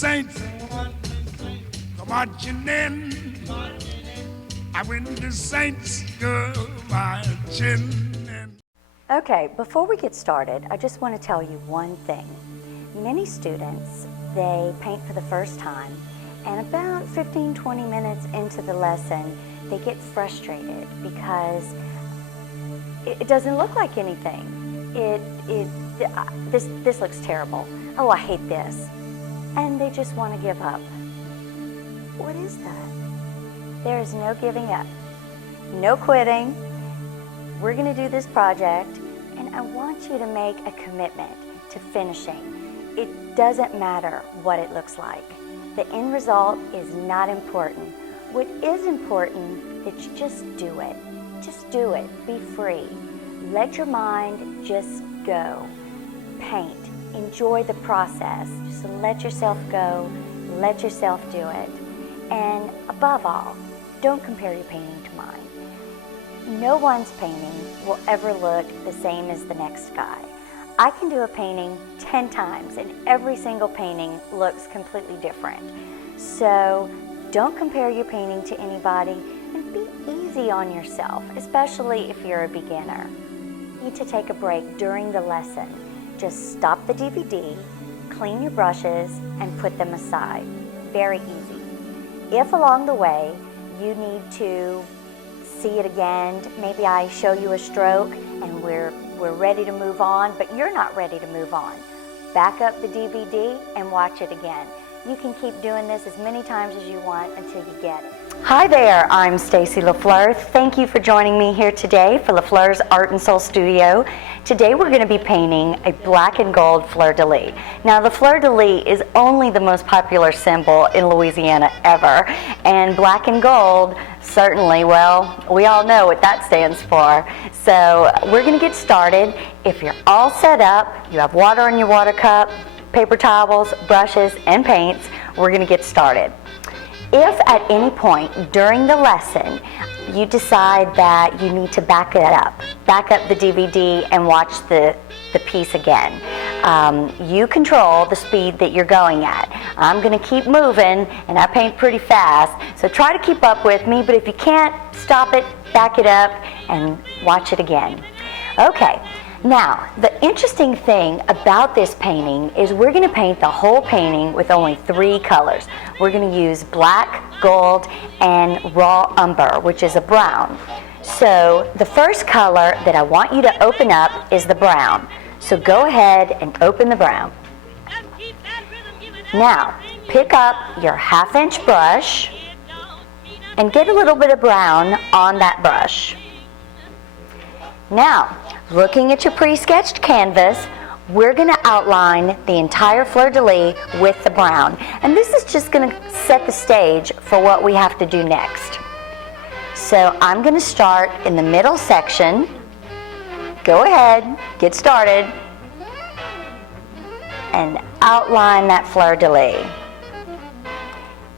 saints come marching in. When the saints go marching in. Okay, before we get started, I just want to tell you one thing. Many students, they paint for the first time, and about 15-20 minutes into the lesson, they get frustrated because it doesn't look like anything. This looks terrible. Oh, I hate this. And they just want to give up. What is that? There is no giving up, no quitting. We're going to do this project, and I want you to make a commitment to finishing. It doesn't matter what it looks like. The end result is not important. What is important is that you just do it. Just do it. Be free. Let your mind just go. Paint. Enjoy the process. Just let yourself go. Let yourself do it. And above all, don't compare your painting to mine. No one's painting will ever look the same as the next guy. I can do a painting 10 times and every single painting looks completely different. So don't compare your painting to anybody and be easy on yourself, especially if you're a beginner. You need to take a break during the lesson. Just stop the DVD, clean your brushes, and put them aside. Very easy. If along the way you need to see it again, maybe I show you a stroke and we're ready to move on, but you're not ready to move on, back up the DVD and watch it again. You can keep doing this as many times as you want until you get it. Hi there, I'm Stacy LaFleur. Thank you for joining me here today for LaFleur's Art and Soul Studio. Today we're going to be painting a black and gold fleur-de-lis. Now the fleur-de-lis is only the most popular symbol in Louisiana ever, and black and gold, certainly, well, we all know what that stands for. So we're going to get started. If you're all set up, you have water in your water cup, paper towels, brushes, and paints, we're going to get started. If at any point during the lesson you decide that you need to back up the DVD and watch the piece again, you control the speed that you're going at. I'm going to keep moving, and I paint pretty fast, so try to keep up with me, but if you can't, stop it, back it up, and watch it again. Okay. Now, the interesting thing about this painting is we're going to paint the whole painting with only 3 colors. We're going to use black, gold, and raw umber, which is a brown. So the first color that I want you to open up is the brown. So go ahead and open the brown. Now, pick up your 1/2-inch brush and get a little bit of brown on that brush. Now, looking at your pre-sketched canvas, we're going to outline the entire fleur-de-lis with the brown. And this is just going to set the stage for what we have to do next. So I'm going to start in the middle section. Go ahead, get started, and outline that fleur-de-lis.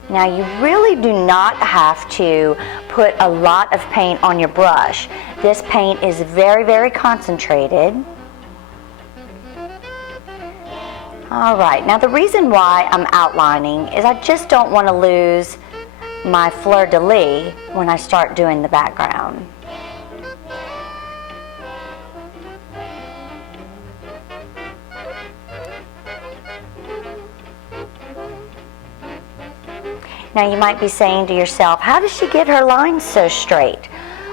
Now you really do not have to put a lot of paint on your brush. This paint is very, very concentrated. All right, now the reason why I'm outlining is I just don't want to lose my fleur-de-lis when I start doing the background. Now you might be saying to yourself, how does she get her lines so straight?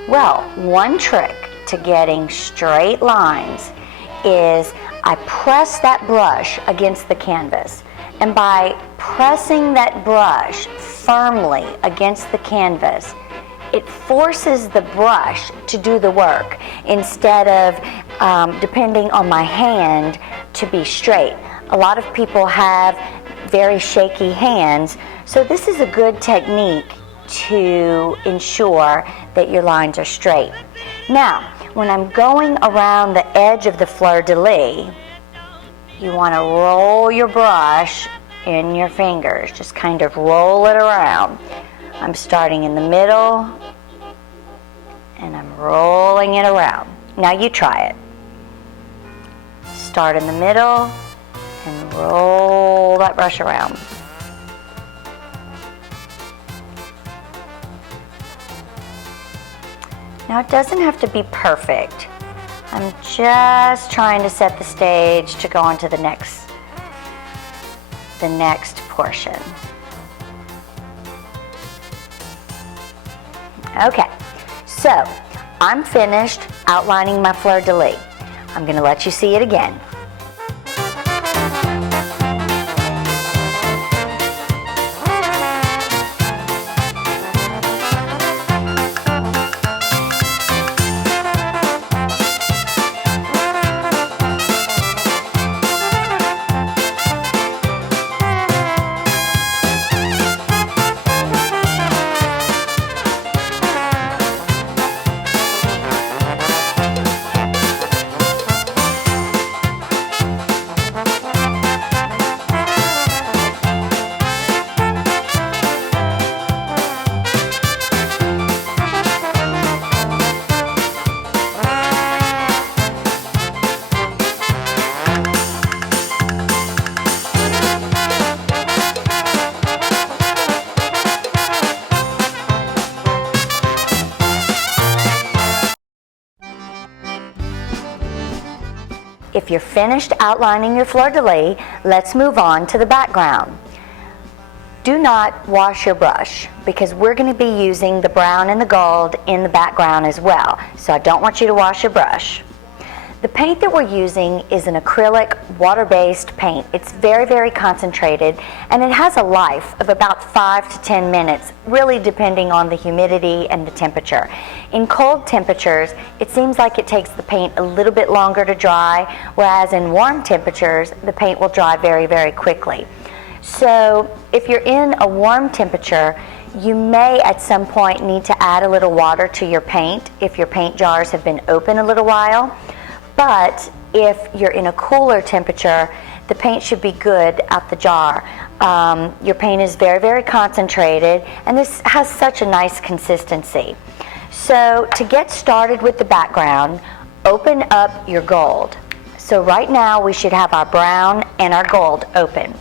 Well, one trick to getting straight lines is I press that brush against the canvas. And by pressing that brush firmly against the canvas, it forces the brush to do the work instead of depending on my hand to be straight. A lot of people have very shaky hands, so this is a good technique to ensure that your lines are straight. Now, when I'm going around the edge of the fleur-de-lis, you want to roll your brush in your fingers. Just kind of roll it around. I'm starting in the middle, and I'm rolling it around. Now you try it. Start in the middle, and roll that brush around. Now it doesn't have to be perfect. I'm just trying to set the stage to go on to the next portion. Okay, so I'm finished outlining my fleur-de-lis. I'm going to let you see it again. If you're finished outlining your fleur-de-lis, let's move on to the background. Do not wash your brush because we're going to be using the brown and the gold in the background as well. So I don't want you to wash your brush. The paint that we're using is an acrylic water-based paint. It's very, very concentrated, and it has a life of about 5 to 10 minutes, really depending on the humidity and the temperature. In cold temperatures, it seems like it takes the paint a little bit longer to dry, whereas in warm temperatures, the paint will dry very, very quickly. So if you're in a warm temperature, you may at some point need to add a little water to your paint if your paint jars have been open a little while. But if you're in a cooler temperature, the paint should be good out the jar. Your paint is very, very concentrated, and this has such a nice consistency. So to get started with the background, open up your gold. So right now we should have our brown and our gold open.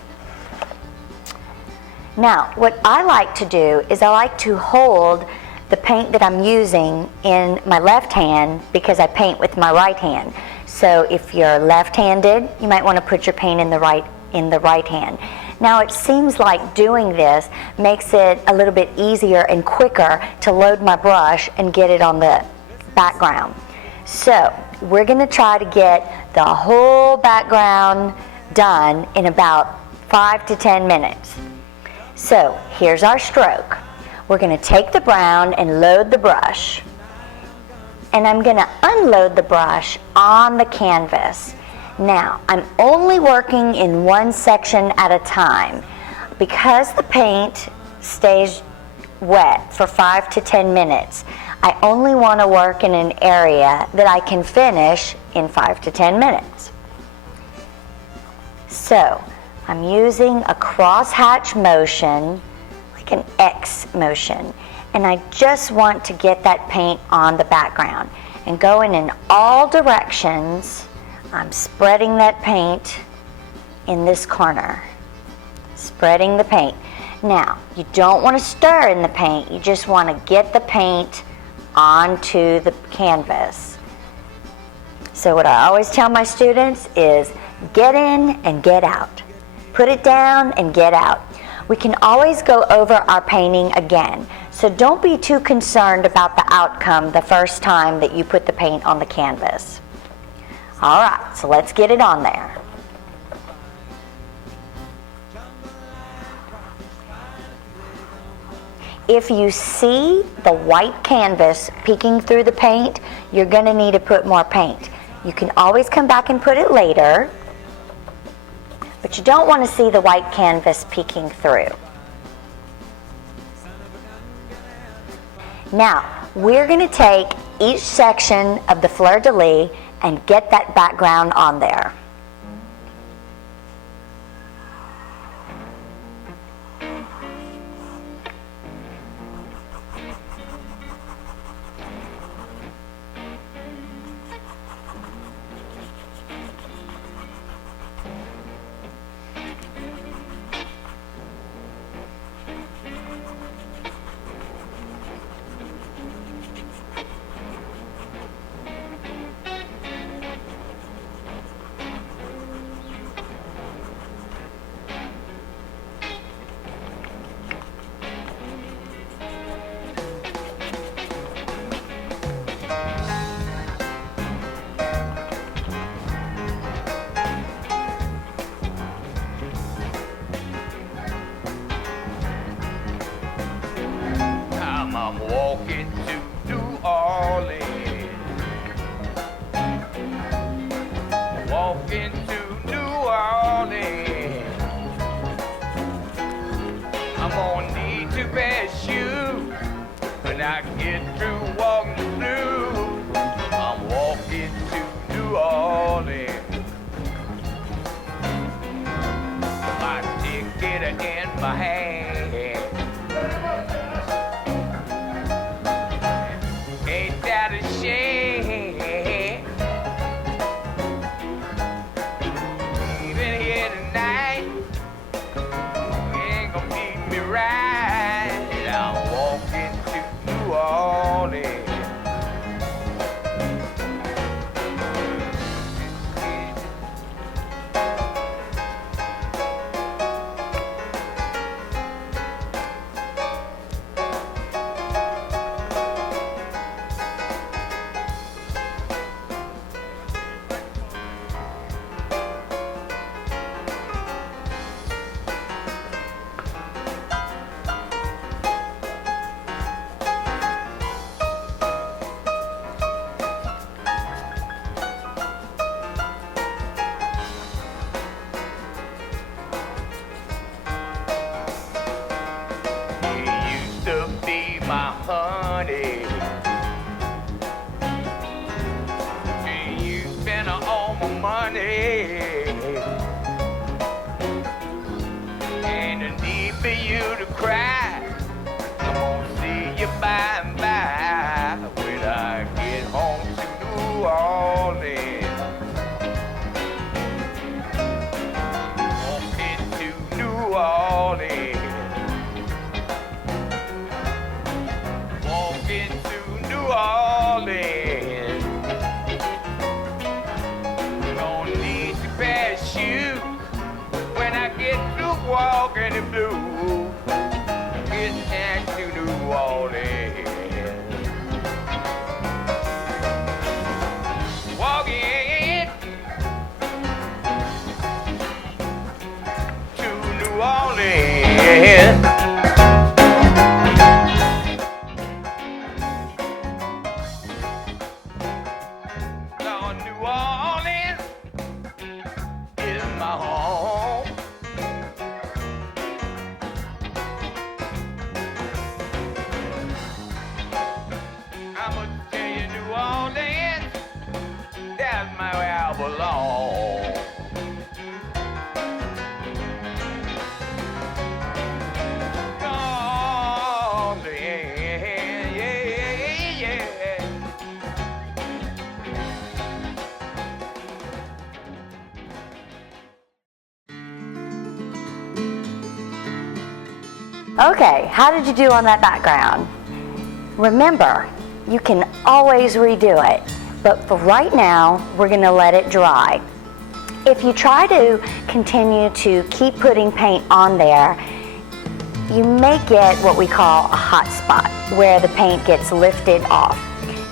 Now, what I like to do is I like to hold the paint that I'm using in my left hand because I paint with my right hand. So if you're left-handed, you might want to put your paint in the right hand. Now it seems like doing this makes it a little bit easier and quicker to load my brush and get it on the background. So we're going to try to get the whole background done in about 5 to 10 minutes. So here's our stroke. We're going to take the brown and load the brush. And I'm going to unload the brush on the canvas. Now, I'm only working in one section at a time. Because the paint stays wet for 5 to 10 minutes, I only want to work in an area that I can finish in 5 to 10 minutes. So, I'm using a crosshatch motion, like an X motion, and I just want to get that paint on the background. And going in all directions, I'm spreading that paint in this corner. Spreading the paint. Now, you don't want to stir in the paint, you just want to get the paint onto the canvas. So what I always tell my students is get in and get out. Put it down and get out. We can always go over our painting again. So don't be too concerned about the outcome the first time that you put the paint on the canvas. All right, so let's get it on there. If you see the white canvas peeking through the paint, you're going to need to put more paint. You can always come back and put it later, but you don't want to see the white canvas peeking through. Now, we're going to take each section of the fleur-de-lis and get that background on there. walking to New Orleans. I'm gonna need to pair of shoes when I get through walking through. I'm walking to New Orleans. My ticket in my hand. Ain't that a shame? Even here tonight, you ain't gonna keep me right. I'm walking to New Orleans. My honey, you spend all my money, and the need for you to cry. I'm gonna see you by and by when I get home to New Orleans. Walking to New Orleans. Into New Orleans. Gonna need to pair of shoes when I get through walking the blue. Get to New Orleans. Walking to New Orleans. I'ma tell you New Orleans, that's my where I belong. Oh, yeah, yeah, yeah. Okay, how did you do on that background? Remember, you can always redo it, but for right now, we're going to let it dry. If you try to continue to keep putting paint on there, you may get what we call a hot spot, where the paint gets lifted off.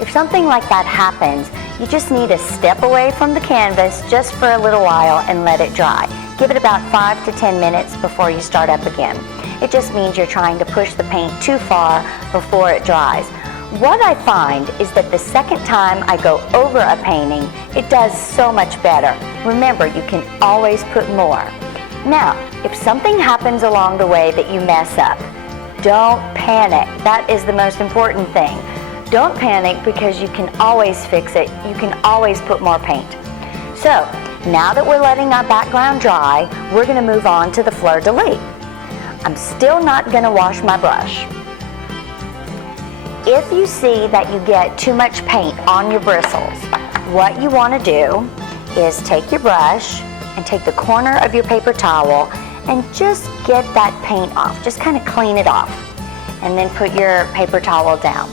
If something like that happens, you just need to step away from the canvas just for a little while and let it dry. Give it about 5 to 10 minutes before you start up again. It just means you're trying to push the paint too far before it dries. What I find is that the second time I go over a painting, it does so much better. Remember, you can always put more. Now, if something happens along the way that you mess up, don't panic. That is the most important thing. Don't panic because you can always fix it. You can always put more paint. So, now that we're letting our background dry, we're going to move on to the fleur-de-lis. I'm still not going to wash my brush. If you see that you get too much paint on your bristles, what you want to do is take your brush and take the corner of your paper towel and just get that paint off. Just kind of clean it off and then put your paper towel down.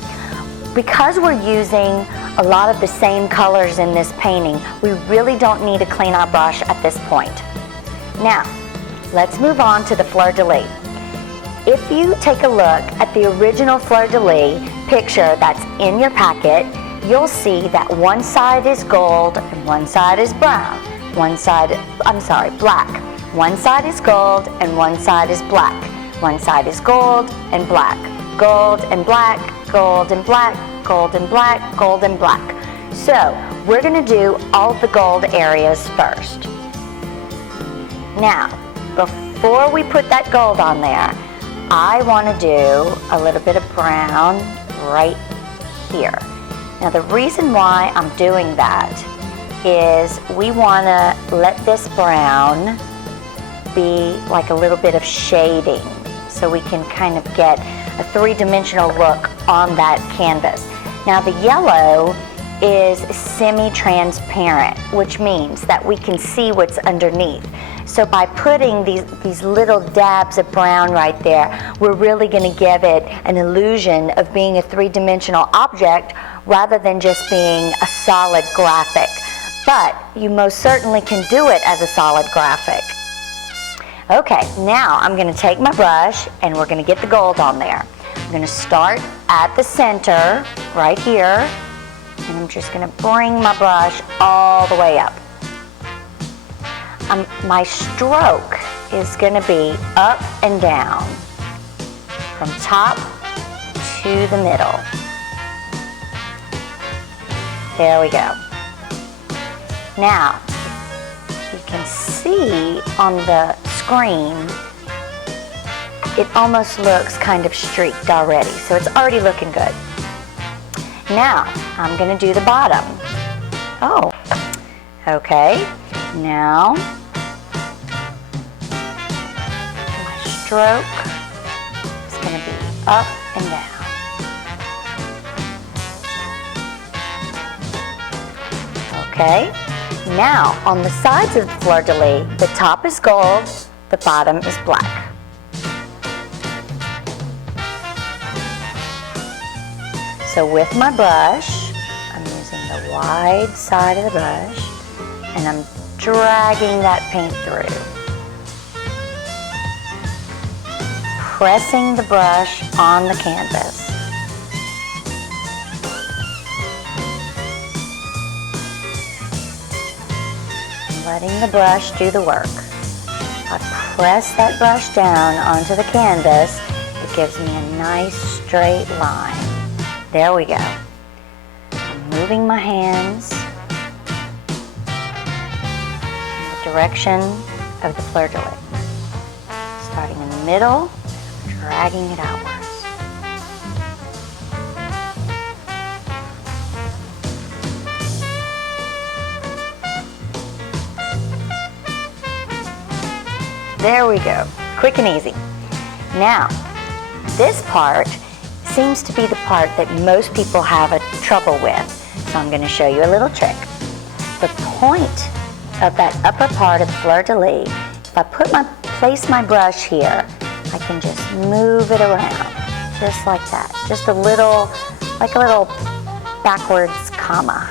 Because we're using a lot of the same colors in this painting, we really don't need to clean our brush at this point. Now, let's move on to the fleur-de-lis. If you take a look at the original fleur-de-lis picture that's in your packet, you'll see that one side is gold and one side is brown. Black. One side is gold and one side is black. One side is gold and black. Gold and black, gold and black, gold and black, gold and black. So we're going to do all the gold areas first. Now, before we put that gold on there, I want to do a little bit of brown right here. Now, the reason why I'm doing that is we want to let this brown be like a little bit of shading so we can kind of get a three-dimensional look on that canvas. Now, the yellow is semi-transparent, which means that we can see what's underneath. So by putting these little dabs of brown right there, we're really going to give it an illusion of being a three-dimensional object rather than just being a solid graphic. But you most certainly can do it as a solid graphic. Okay, now I'm going to take my brush and we're going to get the gold on there. I'm going to start at the center right here, and I'm just going to bring my brush all the way up. My stroke is going to be up and down from top to the middle. There we go. Now, you can see on the screen, it almost looks kind of streaked already, so it's already looking good. Now, I'm going to do the bottom. Oh, okay. Now, my stroke is going to be up and down. Okay. Now, on the sides of the fleur-de-lis, the top is gold, the bottom is black. So with my brush, I'm using the wide side of the brush, and I'm dragging that paint through. Pressing the brush on the canvas. Letting the brush do the work. I press that brush down onto the canvas, it gives me a nice straight line. There we go. I'm moving my hands in the direction of the fleur-de-lis. Starting in the middle, dragging it outwards. There we go, quick and easy. Now, this part seems to be the part that most people have a trouble with, so I'm going to show you a little trick. The point of that upper part of the fleur-de-lis, if I place my brush here, I can just move it around, just like that. Just a little, like a little backwards comma.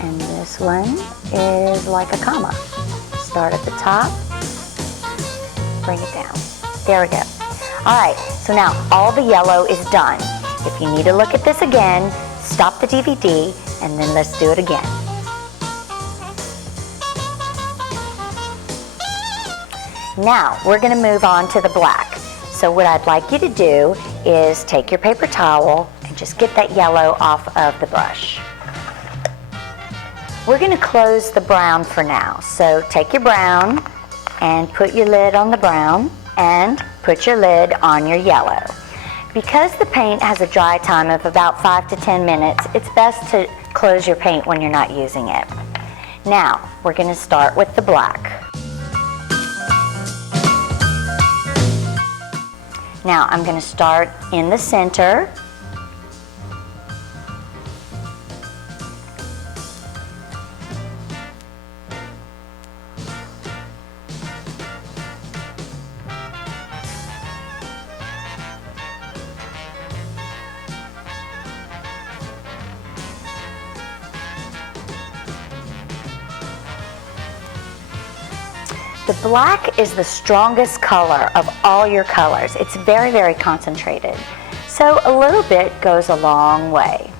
And this one is like a comma. Start at the top, bring it down. There we go. All right, so now all the yellow is done. If you need to look at this again, stop the DVD and then let's do it again. Now we're going to move on to the black. So what I'd like you to do is take your paper towel and just get that yellow off of the brush. We're going to close the brown for now. So take your brown and put your lid on the brown and put your lid on your yellow. Because the paint has a dry time of about 5 to 10 minutes, it's best to close your paint when you're not using it. Now, we're going to start with the black. Now, I'm going to start in the center. The black is the strongest color of all your colors. It's very, very concentrated. So a little bit goes a long way.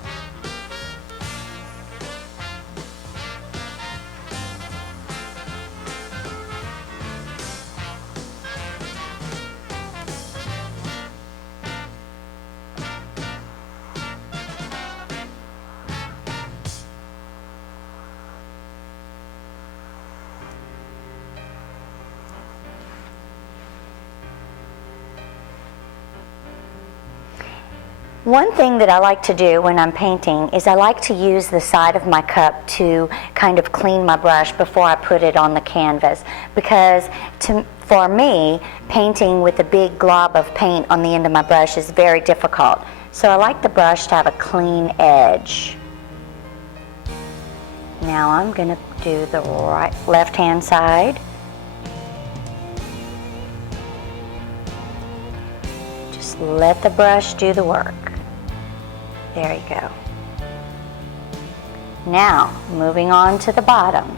One thing that I like to do when I'm painting is I like to use the side of my cup to kind of clean my brush before I put it on the canvas, because for me, painting with a big glob of paint on the end of my brush is very difficult. So I like the brush to have a clean edge. Now I'm going to do the left-hand side. Just let the brush do the work. There you go. Now, moving on to the bottom.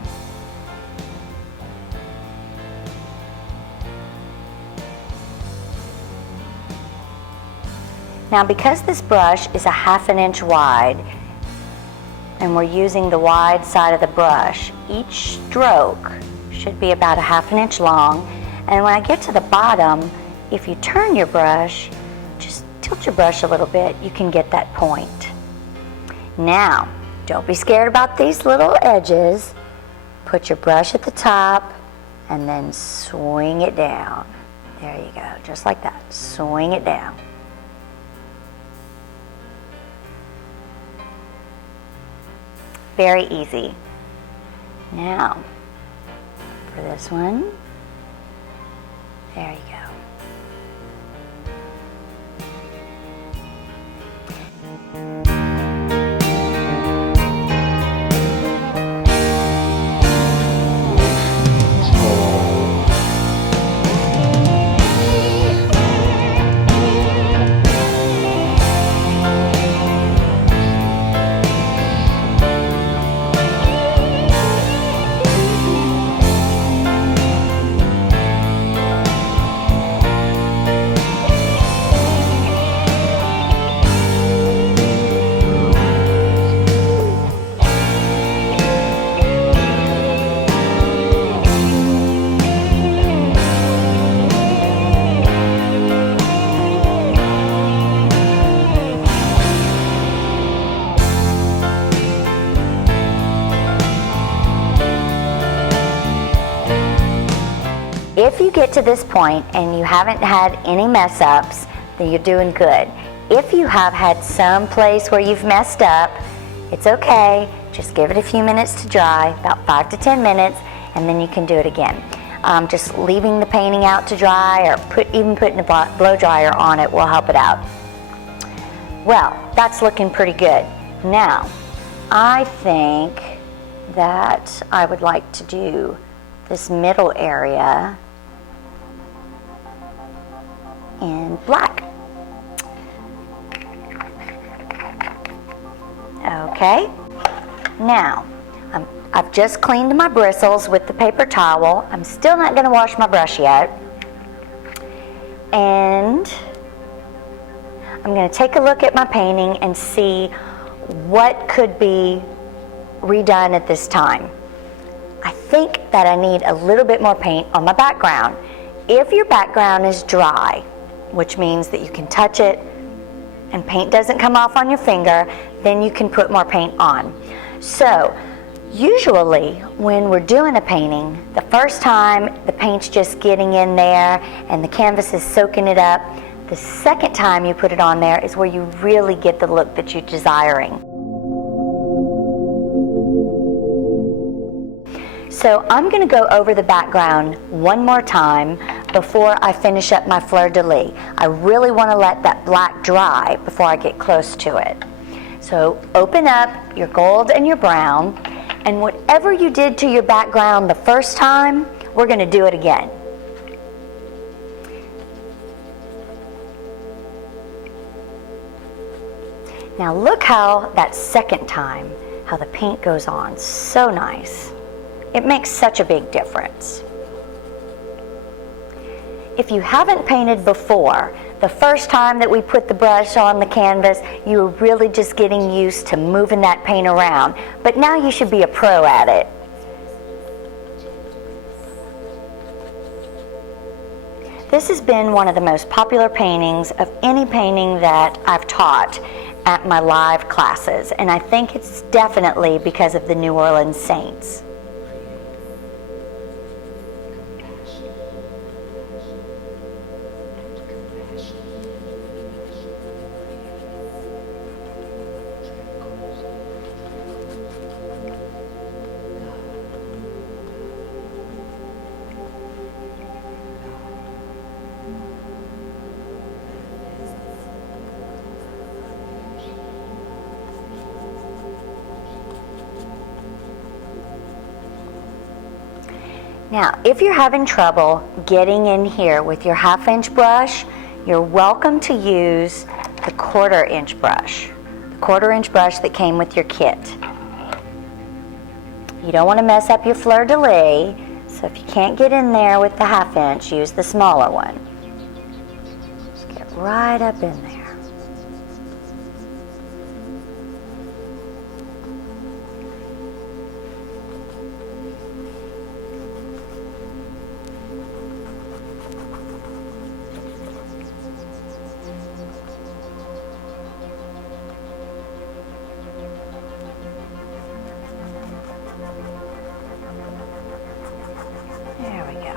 Now, because this brush is a 1/2 inch wide, and we're using the wide side of the brush, each stroke should be about a 1/2 inch long. And when I get to the bottom, if you turn your brush, just tilt your brush a little bit, you can get that point. Now, don't be scared about these little edges. Put your brush at the top and then swing it down. There you go, just like that. Swing it down. Very easy. Now, for this one, there you go. If you get to this point and you haven't had any mess ups, then you're doing good. If you have had some place where you've messed up, it's okay. Just give it a few minutes to dry, about 5 to 10 minutes, and then you can do it again. Just leaving the painting out to dry, or even putting a blow dryer on it will help it out. Well, that's looking pretty good. Now, I think that I would like to do this middle area in black. Okay, now I've just cleaned my bristles with the paper towel. I'm still not going to wash my brush yet. And I'm going to take a look at my painting and see what could be redone at this time. I think that I need a little bit more paint on my background. If your background is dry, which means that you can touch it and paint doesn't come off on your finger, then you can put more paint on. So usually when we're doing a painting, the first time the paint's just getting in there and the canvas is soaking it up. The second time you put it on there is where you really get the look that you're desiring. So I'm going to go over the background one more time before I finish up my fleur-de-lis. I really want to let that black dry before I get close to it. So open up your gold and your brown, and whatever you did to your background the first time, we're going to do it again. Now look how that second time, how the paint goes on. So nice. It makes such a big difference. If you haven't painted before, the first time that we put the brush on the canvas, you were really just getting used to moving that paint around. But now you should be a pro at it. This has been one of the most popular paintings of any painting that I've taught at my live classes, and I think it's definitely because of the New Orleans Saints. Now, if you're having trouble getting in here with your 1/2-inch brush, you're welcome to use the 1/4-inch brush. The 1/4-inch brush that came with your kit. You don't want to mess up your fleur-de-lis, so if you can't get in there with the 1/2-inch, use the smaller one. Just get right up in there. There we go.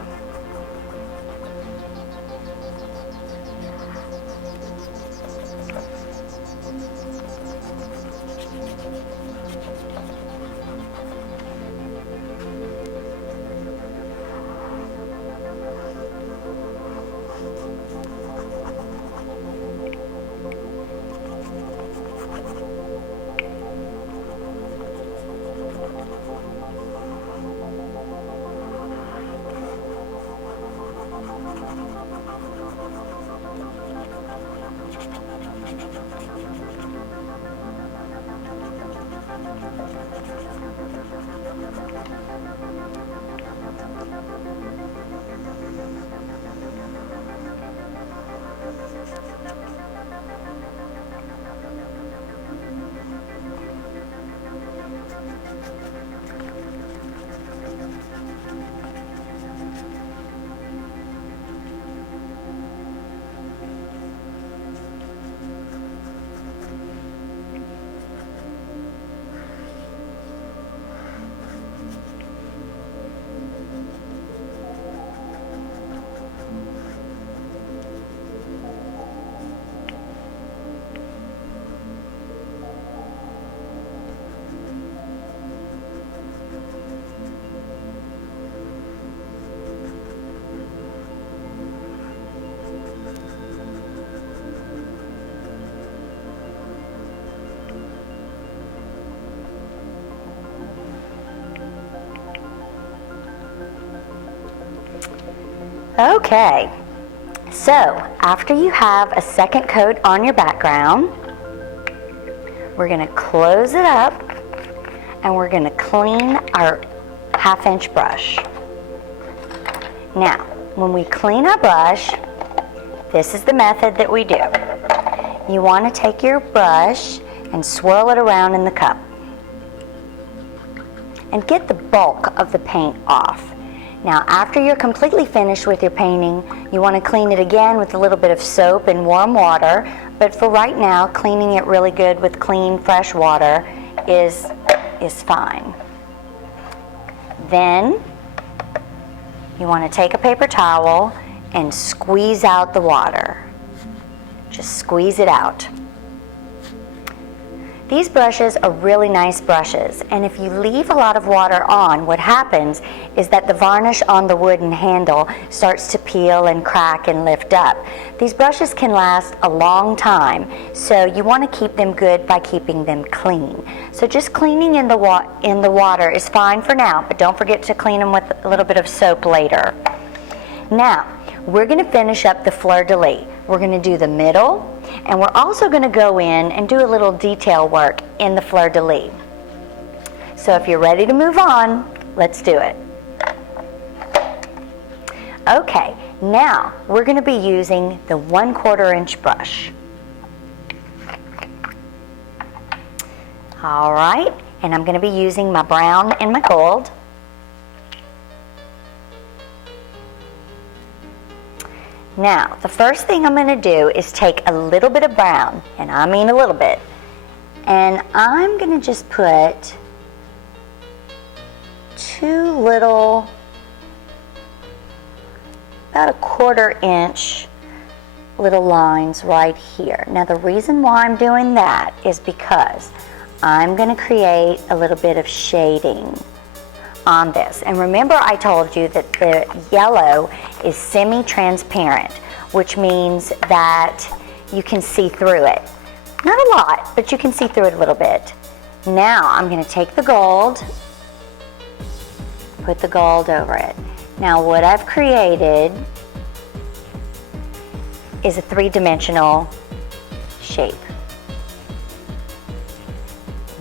Okay, so after you have a second coat on your background, we're going to close it up and we're going to clean our 1/2-inch brush. Now, when we clean our brush, this is the method that we do. You want to take your brush and swirl it around in the cup and get the bulk of the paint off. Now, after you're completely finished with your painting, you want to clean it again with a little bit of soap and warm water, but for right now, cleaning it really good with clean, fresh water is fine. Then, you want to take a paper towel and squeeze out the water. Just squeeze it out. These brushes are really nice brushes, and if you leave a lot of water on, what happens is that the varnish on the wooden handle starts to peel and crack and lift up. These brushes can last a long time, so you want to keep them good by keeping them clean. So just cleaning in the water is fine for now, but don't forget to clean them with a little bit of soap later. Now, we're going to finish up the fleur-de-lis. We're going to do the middle, and we're also going to go in and do a little detail work in the fleur-de-lis. So if you're ready to move on, let's do it. Okay, now we're going to be using the 1/4-inch brush. All right, and I'm going to be using my brown and my gold. Now, the first thing I'm going to do is take a little bit of brown, and I mean a little bit, and I'm going to just put two little, about a 1/4-inch little lines right here. Now, the reason why I'm doing that is because I'm going to create a little bit of shading on this. And remember, I told you that the yellow is semi-transparent, which means that you can see through it. Not a lot, but you can see through it a little bit. Now I'm going to take the gold, put the gold over it. Now what I've created is a three-dimensional shape.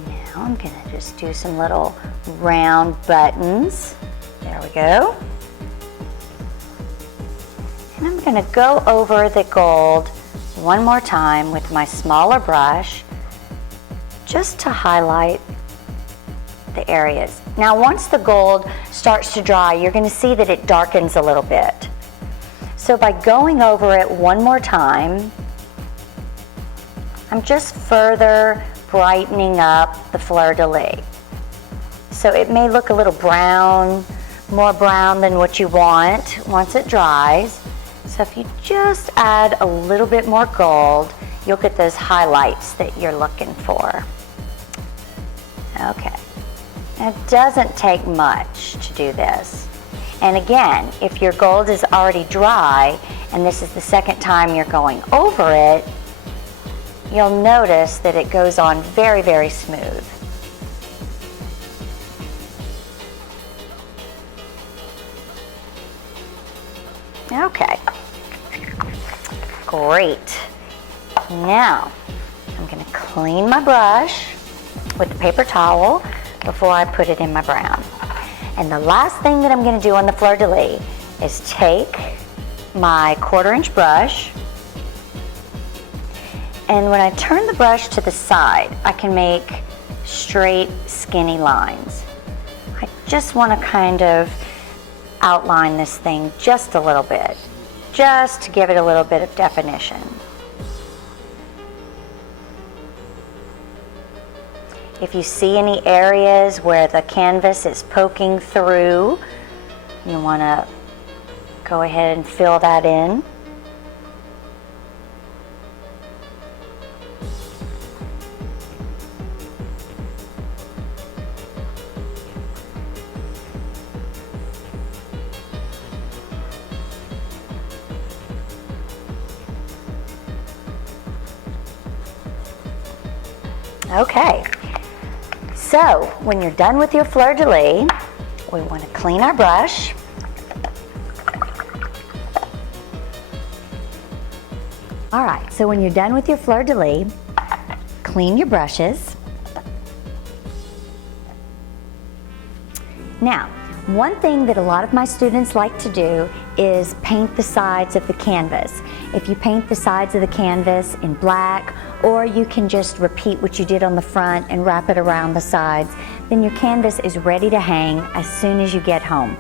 Now I'm gonna just do some little round buttons. There we go. And I'm gonna go over the gold one more time with my smaller brush just to highlight the areas. Now once the gold starts to dry, you're gonna see that it darkens a little bit. So by going over it one more time, I'm just further brightening up the fleur-de-lis. So it may look a little brown, more brown than what you want once it dries. So if you just add a little bit more gold, you'll get those highlights that you're looking for. Okay, it doesn't take much to do this. And again, if your gold is already dry and this is the second time you're going over it, you'll notice that it goes on very, very smooth. Okay, great. Now, I'm gonna clean my brush with the paper towel before I put it in my brown. And the last thing that I'm gonna do on the fleur-de-lis is take my 1/4" brush, and when I turn the brush to the side, I can make straight, skinny lines. I just wanna kind of outline this thing just a little bit, just to give it a little bit of definition. If you see any areas where the canvas is poking through, you want to go ahead and fill that in. Okay. So, when you're done with your fleur-de-lis, we want to clean our brush. All right, so when you're done with your fleur-de-lis, clean your brushes. Now, one thing that a lot of my students like to do is paint the sides of the canvas. If you paint the sides of the canvas in black, or you can just repeat what you did on the front and wrap it around the sides, then your canvas is ready to hang as soon as you get home.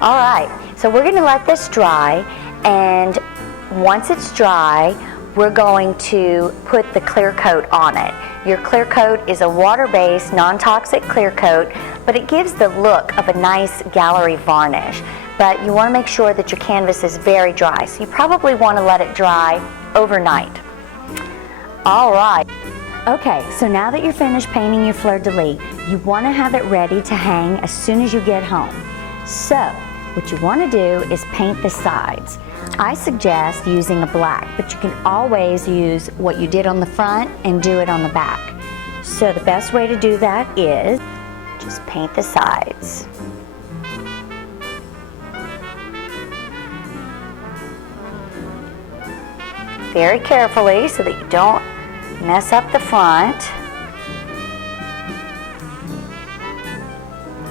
All right, so we're gonna let this dry, and once it's dry, we're going to put the clear coat on it. Your clear coat is a water-based, non-toxic clear coat, but it gives the look of a nice gallery varnish. But you want to make sure that your canvas is very dry, so you probably want to let it dry overnight. All right. Okay, so now that you're finished painting your fleur-de-lis, you want to have it ready to hang as soon as you get home. So, what you want to do is paint the sides. I suggest using a black, but you can always use what you did on the front and do it on the back. So the best way to do that is just paint the sides. Very carefully so that you don't mess up the front.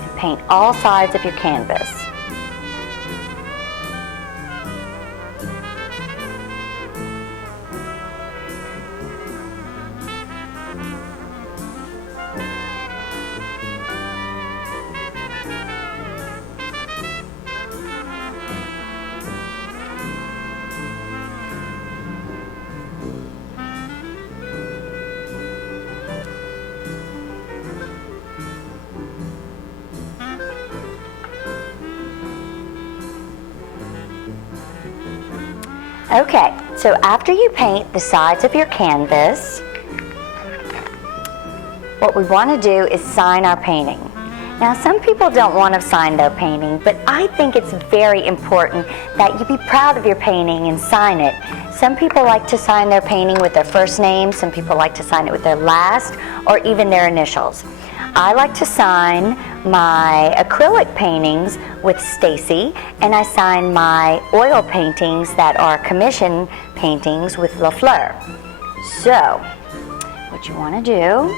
And paint all sides of your canvas. Okay, so after you paint the sides of your canvas, what we want to do is sign our painting. Now, some people don't want to sign their painting, but I think it's very important that you be proud of your painting and sign it. Some people like to sign their painting with their first name, some people like to sign it with their last, or even their initials. I like to sign my acrylic paintings with Stacy, and I sign my oil paintings that are commission paintings with LaFleur. So, what you want to do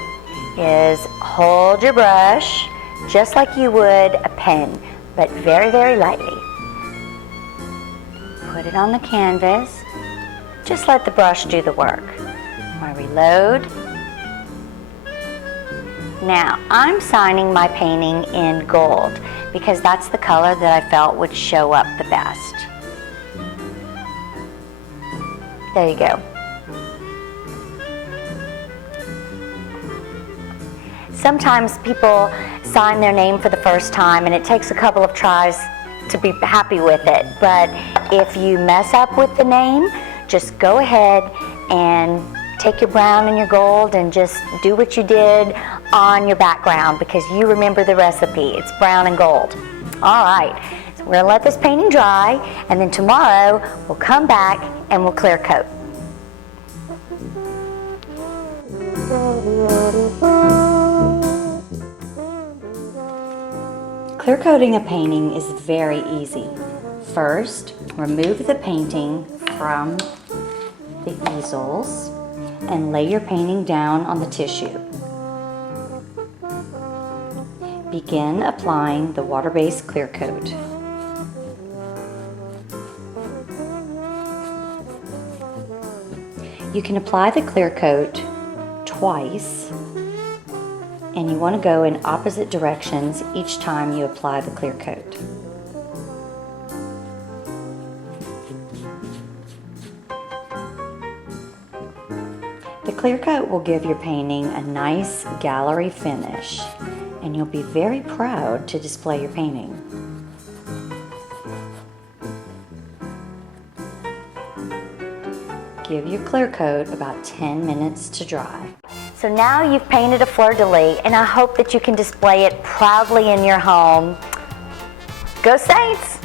is hold your brush just like you would a pen, but very, very lightly. Put it on the canvas. Just let the brush do the work. I'm going to reload. Now, I'm signing my painting in gold because that's the color that I felt would show up the best. There you go. Sometimes people sign their name for the first time and it takes a couple of tries to be happy with it. But if you mess up with the name, just go ahead and take your brown and your gold and just do what you did on your background because you remember the recipe. It's brown and gold. All right, so we're gonna let this painting dry, and then tomorrow we'll come back and we'll clear coat. Clear coating a painting is very easy. First, remove the painting from the easels and lay your painting down on the tissue. Begin applying the water-based clear coat. You can apply the clear coat twice, and you want to go in opposite directions each time you apply the clear coat. The clear coat will give your painting a nice gallery finish, and you'll be very proud to display your painting. Give your clear coat about 10 minutes to dry. So now you've painted a fleur-de-lis, and I hope that you can display it proudly in your home. Go Saints!